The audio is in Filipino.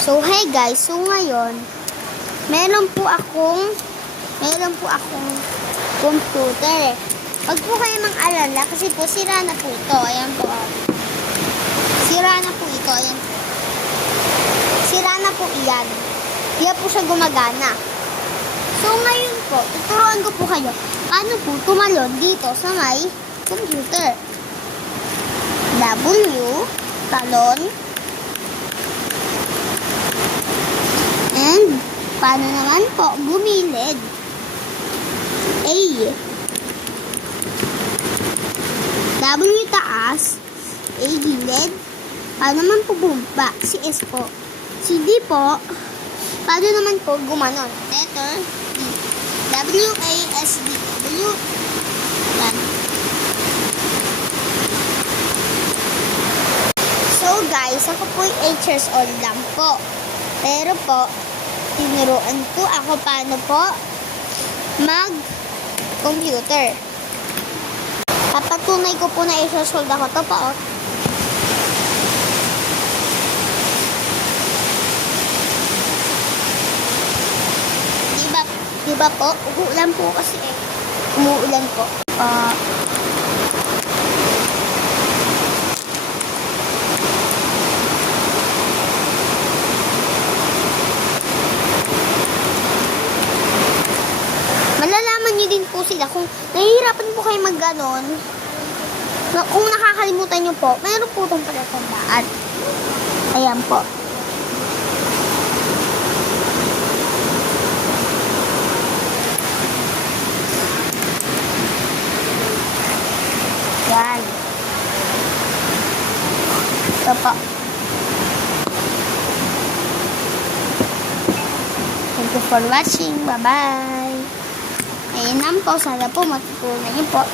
So, hey guys. So, ngayon, meron po akong computer eh. Huwag po kayo mang-alala kasi po sira na po ito. Ayan po. Sira na po ito. Ayan po. Sira na po iyan. Hindi po siya gumagana. So, ngayon po, tuturuan ko po kayo paano po tumalon dito sa may computer. W, talon. And, paano naman po gumilid? A. W taas. A gilid. Paano naman po bumaba? Si S po. Si D po. Paano naman po gumanon? Letter D. W, A, S, D. W. Yan. So guys, ako po 8 years old lang po. Pero po, tinuruan po ako paano po mag-computer. Papatunay ko po na isosolve ako to po. Diba po? Uulan po kasi eh. Umuulan po. Malalaman nyo din po sila kung nahihirapan po kayo mag-ganon. Kung nakakalimutan nyo po, mayroon po itong palatandaan. Ayan po. Yan. Ito po. Thank you for watching. Bye-bye. Ayan lang po. Sana po matutunan niyo po.